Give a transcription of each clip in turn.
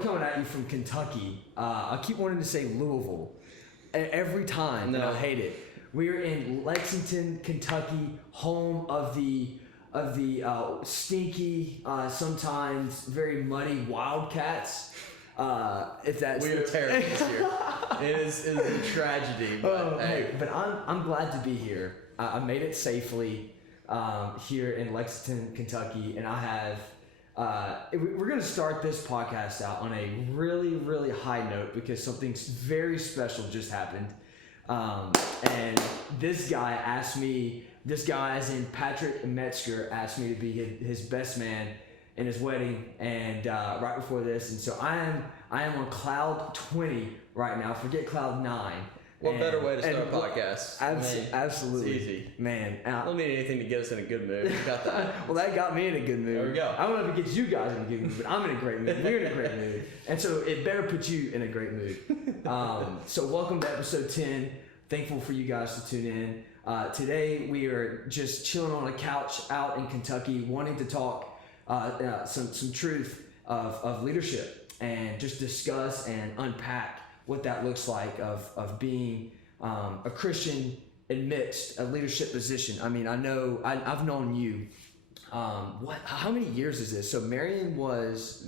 coming at you from Kentucky. I keep wanting to say Louisville every time, and I hate it. We're in Lexington, Kentucky, home of the stinky, sometimes very muddy Wildcats. If that's we are terrible this year. It is a tragedy. But, but I'm glad to be here. I made it safely here in Lexington, Kentucky, and I have. We're going to start this podcast out on a really, really high note because something very special just happened. And this guy as in Patrick Metzgar, asked me to be his best man in his wedding, and right before this. And so I am on cloud 20 right now. Forget cloud 9. What better way to start a podcast? Absolutely. It's easy. Man. I don't need anything to get us in a good mood. We got that. Well, that got me in a good mood. There we go. I don't know if it gets you guys in a good mood, but I'm in a great mood. We're in a great mood. And so it better put you in a great mood. So welcome to episode 10. Thankful for you guys to tune in. Today we are just chilling on a couch out in Kentucky, wanting to talk some truth of leadership and just discuss and unpack what that looks like of being a Christian amidst a leadership position. I mean, I've known you. How many years is this? So Marion was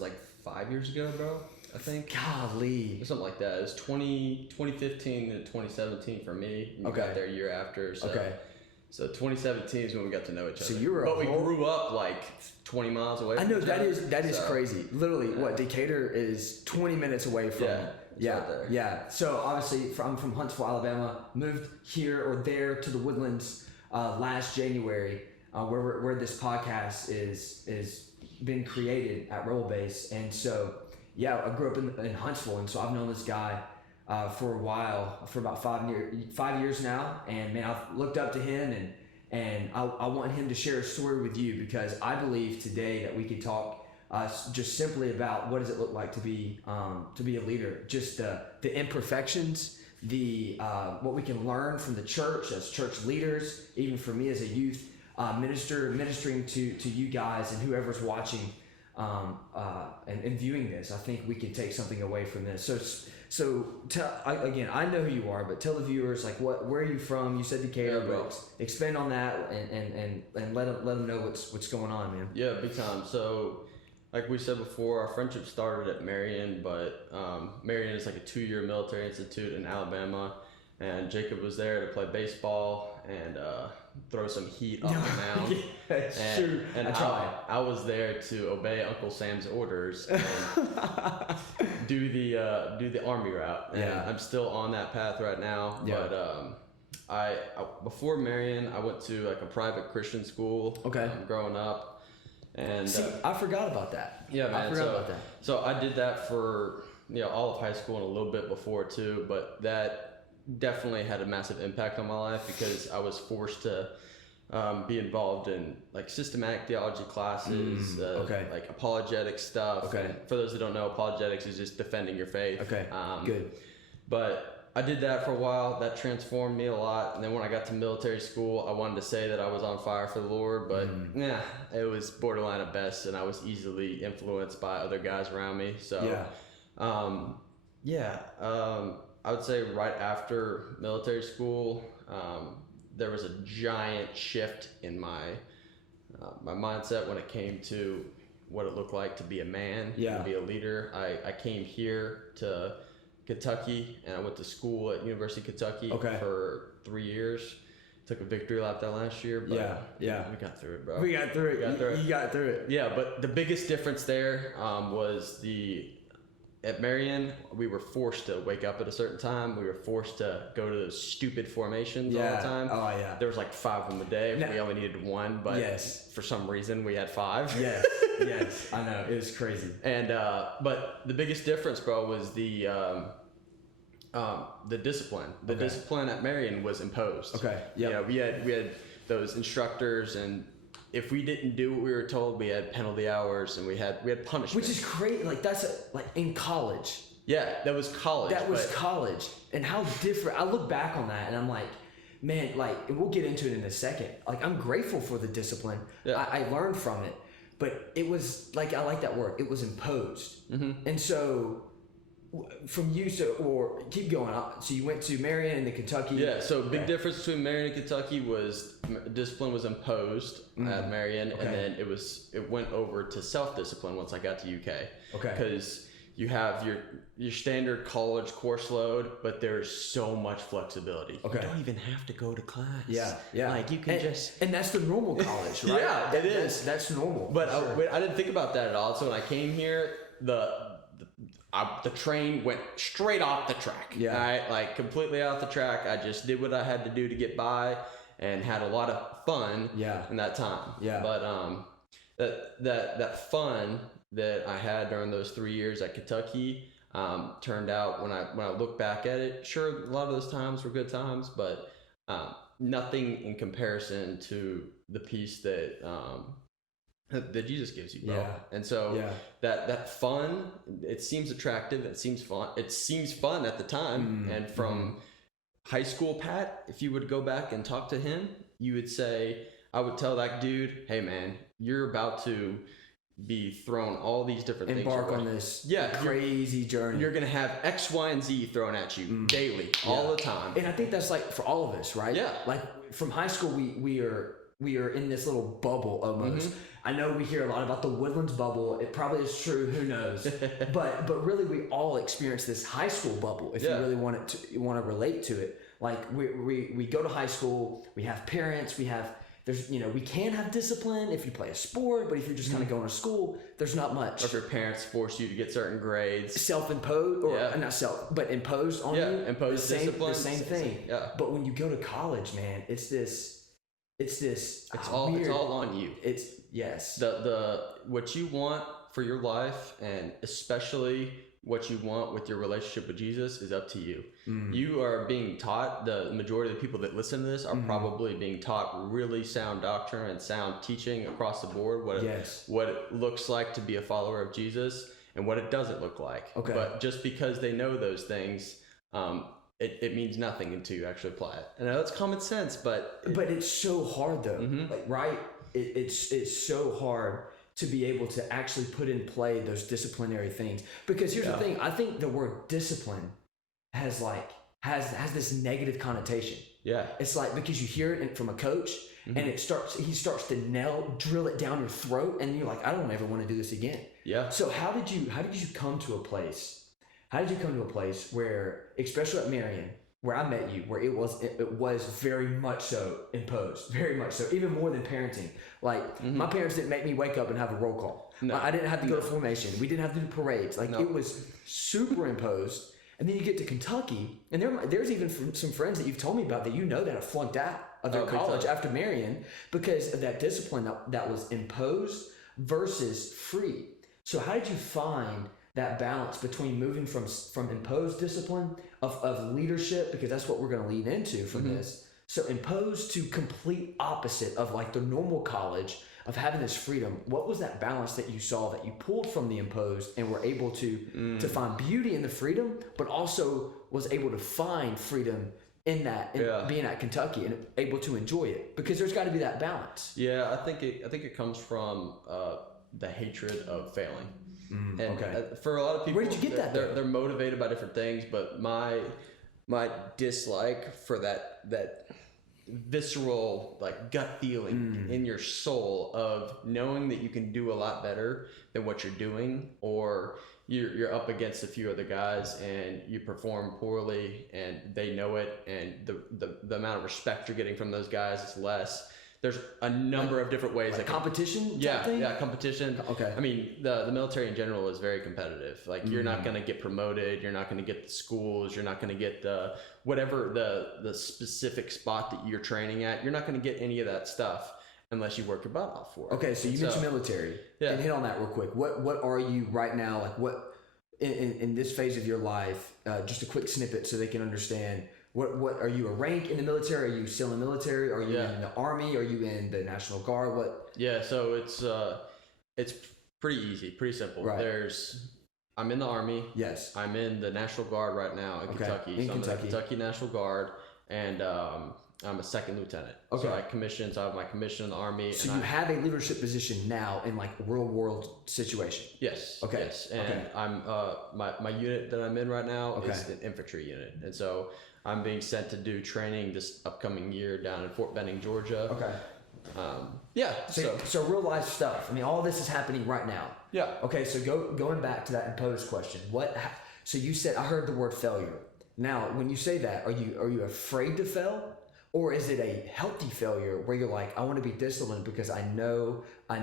like 5 years ago, bro. I think. Golly. Or something like that. It was 2015 to 2017 for me. You okay. got there a year after. So. Okay. So 2017 is when we got to know each other. So you were, but we grew up like 20 miles away. I know that is crazy. Literally, what Decatur is 20 minutes away from. Yeah. Right there. Yeah. So obviously, I'm from Huntsville, Alabama. Moved here or there to the Woodlands last January, where this podcast is been created at Roll Base, and so I grew up in Huntsville, and so I've known this guy for a while, for about 5 years now, and man, I've looked up to him, and I want him to share a story with you because I believe today that we could talk just simply about what does it look like to be a leader, just the imperfections, what we can learn from the church as church leaders, even for me as a youth ministering to you guys and whoever's watching and viewing this. I think we can take something away from this. So again, I know who you are, but tell the viewers where are you from? You said Decatur, but expand on that and let them know what's going on, man. Yeah, big time. So, like we said before, our friendship started at Marion, but Marion is like a 2-year military institute in Alabama, and Jacob was there to play baseball and throw some heat on the mound. And I was there to obey Uncle Sam's orders and do the army route. And I'm still on that path right now. Yeah. But I before Marion, I went to like a private Christian school. Okay. Growing up. And I forgot about that. Yeah, man. I forgot about that. So I did that for all of high school and a little bit before too, but that definitely had a massive impact on my life because I was forced to be involved in like systematic theology classes, like apologetic stuff. Okay. And for those who don't know, apologetics is just defending your faith. Okay. Good. But I did that for a while. That transformed me a lot. And then when I got to military school, I wanted to say that I was on fire for the Lord, but it was borderline at best, and I was easily influenced by other guys around me. So, I would say right after military school, there was a giant shift in my mindset when it came to what it looked like to be a man, to be a leader. I came here to Kentucky, and I went to school at University of Kentucky for 3 years. Took a victory lap that last year, but we got through it, bro. We got through it. You got through it. Yeah, but the biggest difference there was at Marion, we were forced to wake up at a certain time. We were forced to go to those stupid formations all the time. Oh, yeah. There was like 5 of them a day. We only needed 1, but for some reason we had 5. Yes, I know. It was crazy. And but the biggest difference, bro, was the discipline. The discipline at Marion was imposed. Okay. Yeah. We had those instructors, and if we didn't do what we were told, we had penalty hours and we had punishment. Which is great. Like that's like in college. Yeah, that was college. That was college. And how different. I look back on that and I'm like, man, like, and we'll get into it in a second. Like, I'm grateful for the discipline. Yeah. I learned from it. but it was like, I like that word. It was imposed. And so from you, or keep going. So you went to Marion and then Kentucky. Yeah. So big difference between Marion and Kentucky was discipline was imposed at Marion, and then it went over to self-discipline once I got to UK. Okay. Because you have your standard college course load, but there's so much flexibility. Okay. You don't even have to go to class. Yeah. Like you can and that's the normal college, right? Yeah, it is. That's normal. But I didn't think about that at all. So when I came here, the train went straight off the track. Yeah. Right? Like completely off the track. I just did what I had to do to get by and had a lot of fun in that time. Yeah. But that fun that I had during those 3 years at Kentucky turned out, when I look back at it, sure, a lot of those times were good times, but nothing in comparison to the peace that Jesus gives you, bro. Yeah. And so that fun, it seems attractive, it seems fun at the time. And from high school Pat, if you would go back and talk to him, you would say, I would tell that dude, hey man, you're about to be thrown all these different things. Embark on this crazy journey. You're going to have X, Y, and Z thrown at you daily, all the time. And I think that's like for all of us, right? Yeah. Like from high school, we are in this little bubble almost. I know we hear a lot about the Woodlands bubble. It probably is true. Who knows? but really, we all experience this high school bubble. If you really want to relate to it, like we go to high school. We have parents. We can have discipline if you play a sport, but if you're just kind of going to school, there's not much. Or if your parents force you to get certain grades. Self-imposed, or not but imposed on you. Imposed discipline. The same thing. Yeah. But when you go to college, man, it's all on you. Yes. The what you want for your life, and especially what you want with your relationship with Jesus, is up to you. You are being taught, the majority of the people that listen to this are probably being taught really sound doctrine and sound teaching across the board, what it looks like to be a follower of Jesus and what it doesn't look like. Okay. But just because they know those things, it means nothing until you actually apply it. And I know it's common sense, but it's so hard though. Like, right? It's so hard to be able to actually put in play those disciplinary things. Because here's the thing, I think the word discipline has this negative connotation. Yeah. It's like, because you hear it from a coach and he starts to drill it down your throat, and you're like, I don't ever want to do this again. Yeah. So how did you come to a place? How did you come to a place where, especially at Marion, where I met you, where it was very much so imposed, very much so, even more than parenting. Like my parents didn't make me wake up and have a roll call. No. I didn't have to go to formation. We didn't have to do parades. Like it was super imposed. And then you get to Kentucky, and there's even some friends that you've told me about that that have flunked out of their college after Marion because of that discipline that was imposed versus free. So how did you find that balance between moving from imposed discipline of leadership, because that's what we're going to lean into from this. So imposed to complete opposite of like the normal college of having this freedom. What was that balance that you saw that you pulled from the imposed and were able to find beauty in the freedom, but also was able to find freedom in that, being at Kentucky and able to enjoy it? Because there's got to be that balance. Yeah, I think it comes from the hatred of failing. And for a lot of people, where did you get that? They're motivated by different things, but my dislike for that visceral, like, gut feeling in your soul of knowing that you can do a lot better than what you're doing, or you're up against a few other guys and you perform poorly and they know it, and the amount of respect you're getting from those guys is less. There's a number of different ways. Like competition? Yeah, competition. Okay. I mean, the military in general is very competitive. Like, you're not going to get promoted. You're not going to get the schools. You're not going to get the the specific spot that you're training at. You're not going to get any of that stuff unless you work your butt off for it. Okay, so you mentioned military. Yeah. And hit on that real quick. What are you right now? Like, what in this phase of your life? Just a quick snippet so they can understand. What are you, a rank in the military? Are you still in the military? Are you in the Army? Are you in the National Guard? What? Yeah, so it's pretty easy, pretty simple. Right. I'm in the Army. Yes. I'm in the National Guard right now in Kentucky. In Kentucky. I'm in the Kentucky National Guard, and I'm a second lieutenant. Okay. So I have my commission in the Army. So you have a leadership position now in like real world situation. Yes. Okay. Yes. And I'm my unit that I'm in right now is an infantry unit, and so I'm being sent to do training this upcoming year down in Fort Benning, Georgia. Okay. Yeah. So real life stuff. I mean, all this is happening right now. Yeah. Okay. So going back to that imposed question, so you said, I heard the word failure. Now, when you say that, are you afraid to fail? Or is it a healthy failure where you're like, I want to be disciplined because I know I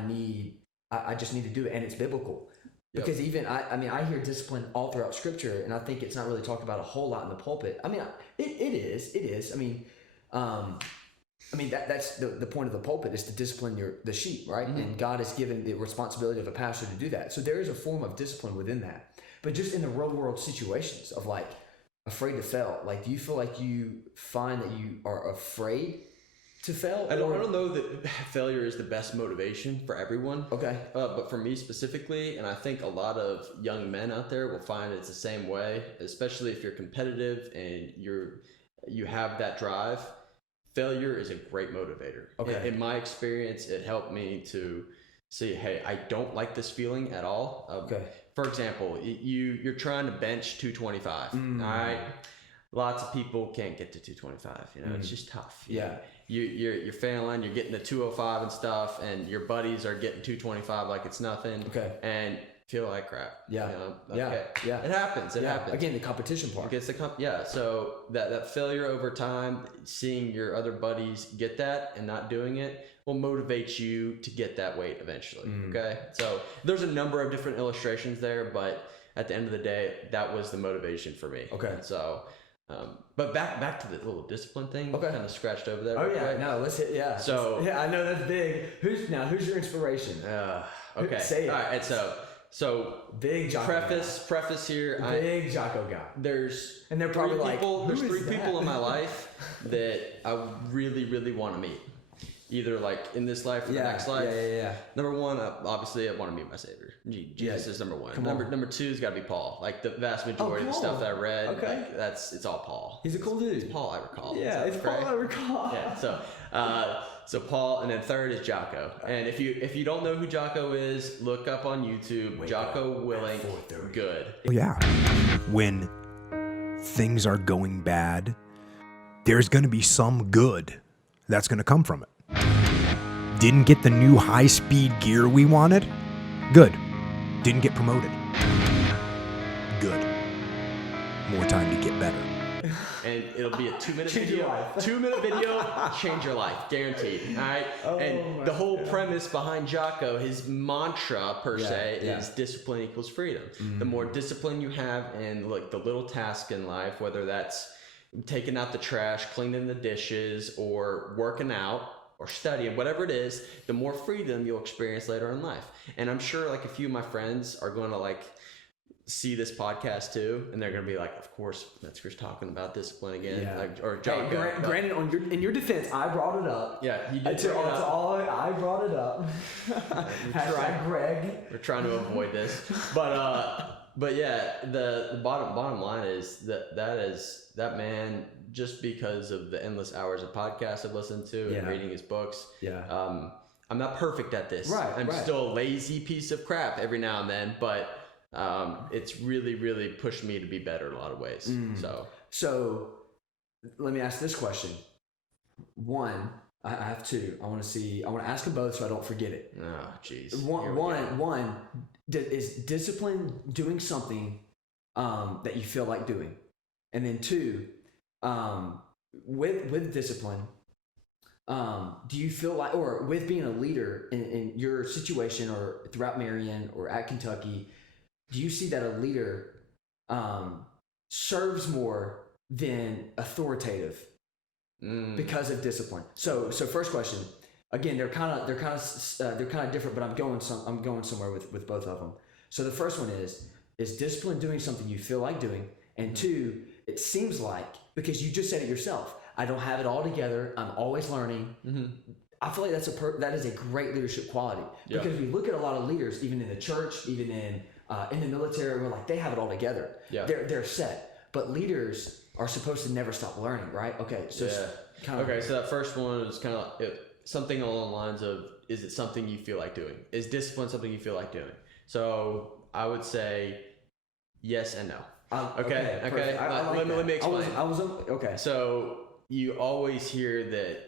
just need to do it, and it's biblical? Yep. Because even I hear discipline all throughout Scripture, and I think it's not really talked about a whole lot in the pulpit. I mean, it is. I mean that's the point of the pulpit is to discipline the sheep, right? Mm-hmm. And God has given the responsibility of a pastor to do that. So there is a form of discipline within that. But just in the real world situations of like afraid to fail, like do you feel like you find that you are afraid to fail? I don't know that failure is the best motivation for everyone. Okay. But for me specifically, and I think a lot of young men out there will find it's the same way, especially if you're competitive and you have that drive. Failure is a great motivator. Okay. In my experience, it helped me to see, hey, I don't like this feeling at all. Okay. For example, you're trying to bench 225. All right. Lots of people can't get to 225. You know, it's just tough. You're failing. You're getting to 205 and stuff, and your buddies are getting 225 like it's nothing. Okay. And feel like crap. Yeah. You know? Okay. Yeah. It happens. It happens. Again, the competition part. So that failure over time, seeing your other buddies get that and not doing it will motivate you to get that weight eventually. Okay. So there's a number of different illustrations there, but at the end of the day, that was the motivation for me. Okay. So, but back to the little discipline thing. Okay. Kind of scratched over there. Oh yeah. Right? No, let's hit. Yeah. So I know that's big. Who's your inspiration? Okay. Say it. All right. So big Jocko preface here. Big Jocko guy. And they're probably there's three people in my life that I really, really want to meet. Either like in this life or the next life. Yeah. Number one, obviously I want to meet my Savior. Jesus is number one. Number two's got to be Paul. Like the vast majority of the stuff that I read, like it's all Paul. He's a cool dude. It's Paul I recall. Yeah, it's Paul I recall. Yeah. So Paul, and then third is Jocko. And if you don't know who Jocko is, look up on YouTube. Jocko Willink. Good. Oh yeah. When things are going bad, there's going to be some good that's going to come from it. Didn't get the new high-speed gear we wanted? Good. Didn't get promoted? Good. More time to get better. And it'll be a 2-minute video. 2-minute video, change your life, guaranteed. All right. And the whole premise behind Jocko, his mantra per se, is discipline equals freedom. The more discipline you have in like the little tasks in life, whether that's taking out the trash, cleaning the dishes, or working out, or studying, whatever it is, the more freedom you'll experience later in life. And I'm sure like a few of my friends are going to like see this podcast too, and they're going to be like, of course, Metzgar's talking about discipline again. Yeah. Like, or John. Hey, granted, in your defense, I brought it up. Yeah, you did. I brought it up. Greg. We're trying to avoid this, but yeah, the bottom line is that man, just because of the endless hours of podcasts I've listened to and reading his books. Yeah. I'm not perfect at this. Right. I'm still a lazy piece of crap every now and then, but it's really, really pushed me to be better in a lot of ways. So let me ask this question. One, I have two. I want to ask them both so I don't forget it. Oh, jeez. One, is discipline doing something that you feel like doing? And then two, with discipline, do you feel like, or with being a leader in your situation or throughout Marion or at Kentucky, do you see that a leader serves more than authoritative because of discipline? So first question, again, they're kind of different, but I'm going somewhere with both of them. So the first one is discipline doing something you feel like doing? And two, it seems like, because you just said it yourself, I don't have it all together, I'm always learning. I feel like that is a great leadership quality, because we look at a lot of leaders, even in the church, even in the military, we're like, they have it all together. Yeah. They're set. But leaders are supposed to never stop learning, right? Okay, so Okay, so that first one was kind of something along the lines of, is it something you feel like doing? Is discipline something you feel like doing? So I would say yes and no. Okay. Let me explain. Okay. So you always hear that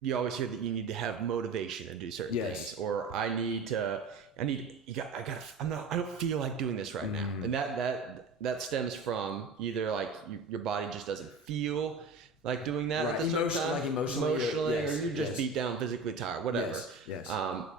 you need to have motivation to do certain things, or I don't feel like doing this right now, and that stems from either like your body just doesn't feel like doing that at the certain time, emotionally, or you're just beat down, physically tired, whatever. Yes.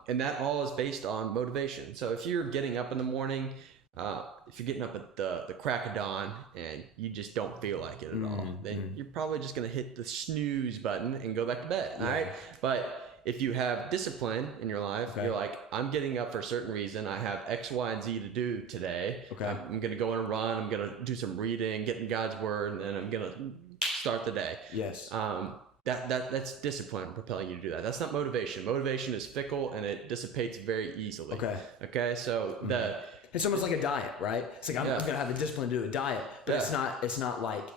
And that all is based on motivation. So if you're getting up in the morning, if you're getting up at the crack of dawn and you just don't feel like it at all, then you're probably just going to hit the snooze button and go back to bed. All right. But if you have discipline in your life, you're like, I'm getting up for a certain reason. I have X, Y, and Z to do today. Okay. I'm going to go on a run. I'm going to do some reading, get in God's word, and then I'm going to start the day. Yes. That's discipline propelling you to do that. That's not motivation. Motivation is fickle and it dissipates very easily. Okay. So it's almost like a diet, right? It's like I'm gonna have the discipline to do a diet, but it's not like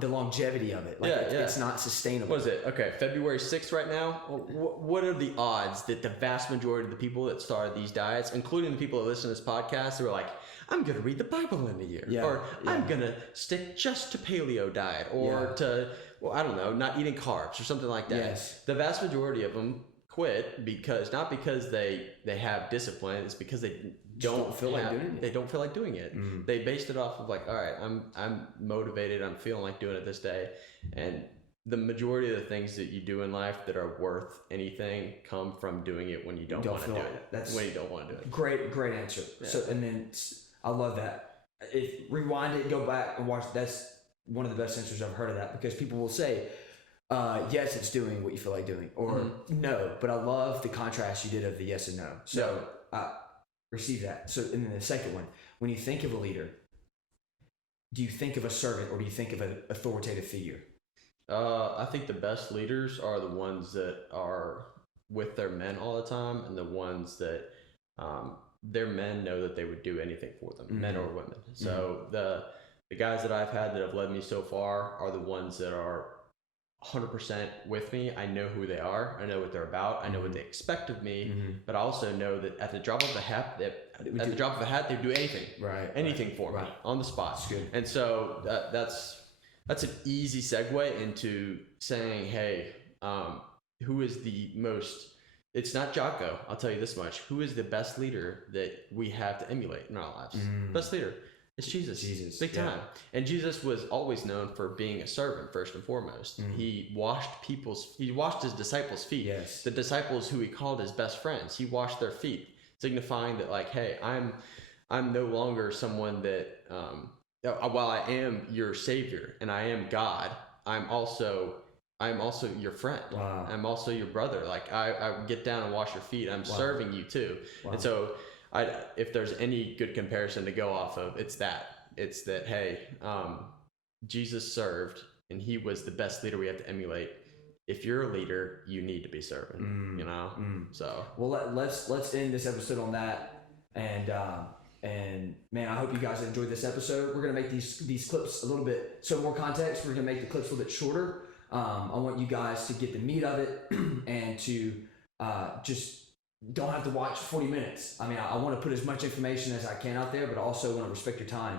the longevity of it. Like it's not sustainable. What is it? Okay, February 6th right now. What are the odds that the vast majority of the people that started these diets, including the people that listen to this podcast, were like, I'm going to read the Bible in a year, or I'm going to stick just to paleo diet, or to, I don't know, not eating carbs or something like that. Yes. The vast majority of them quit not because they have discipline, it's because they don't feel like doing it. They don't feel like doing it. They based it off of like, all right, I'm motivated, I'm feeling like doing it this day. And the majority of the things that you do in life that are worth anything come from doing it when you don't want to do it. That's when you don't want to do it. Great answer. Yeah. So, and then I love that. If rewind it, go back and watch. That's one of the best answers I've heard of that, because people will say, yes, it's doing what you feel like doing, or no. But I love the contrast you did of the yes and no. So receive that. So, and then the second one, when you think of a leader, do you think of a servant or do you think of an authoritative figure? I think the best leaders are the ones that are with their men all the time, and the ones that their men know that they would do anything for them, men or women. So the guys that I've had that have led me so far are the ones that are 100% with me. I know who they are. I know what they're about. I know what they expect of me. But I also know that at the drop of a hat, they do anything, anything for me on the spot. That's good. And so that's an easy segue into saying, hey, who is the most? It's not Jocko. I'll tell you this much. Who is the best leader that we have to emulate in our lives? Best leader. It's Jesus. Big time. And Jesus was always known for being a servant first and foremost. He washed his disciples' feet. Yes. The disciples who he called his best friends, he washed their feet, signifying that like, hey, I'm no longer someone that while I am your savior and I am God, I'm also your friend. Wow. I'm also your brother. Like I get down and wash your feet. I'm serving you too. Wow. And so if there's any good comparison to go off of, it's that, hey, Jesus served and he was the best leader we have to emulate. If you're a leader, you need to be serving, So, well, let's end this episode on that. And man, I hope you guys enjoyed this episode. We're going to make these clips a little bit, so more context, we're going to make the clips a little bit shorter. I want you guys to get the meat of it and to just don't have to watch 40 minutes. I mean, I want to put as much information as I can out there, but I also want to respect your time.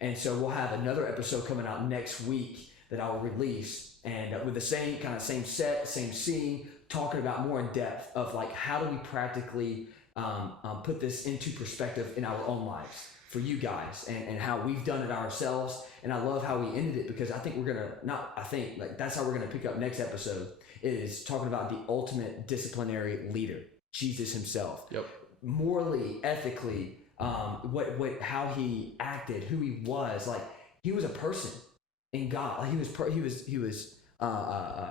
And so we'll have another episode coming out next week that I will release, and with the same set, same scene, talking about more in depth of like, how do we practically put this into perspective in our own lives for you guys, and how we've done it ourselves. And I love how we ended it, because I think that's how we're going to pick up next episode, is talking about the ultimate disciplinary leader, Jesus himself. Yep. Morally, ethically, how he acted, who he was. Like, he was a person in God. Like, he was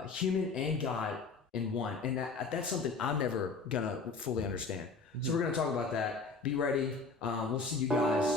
human and God in one. And that's something I'm never gonna fully understand. So we're gonna talk about that. Be ready. We'll see you guys.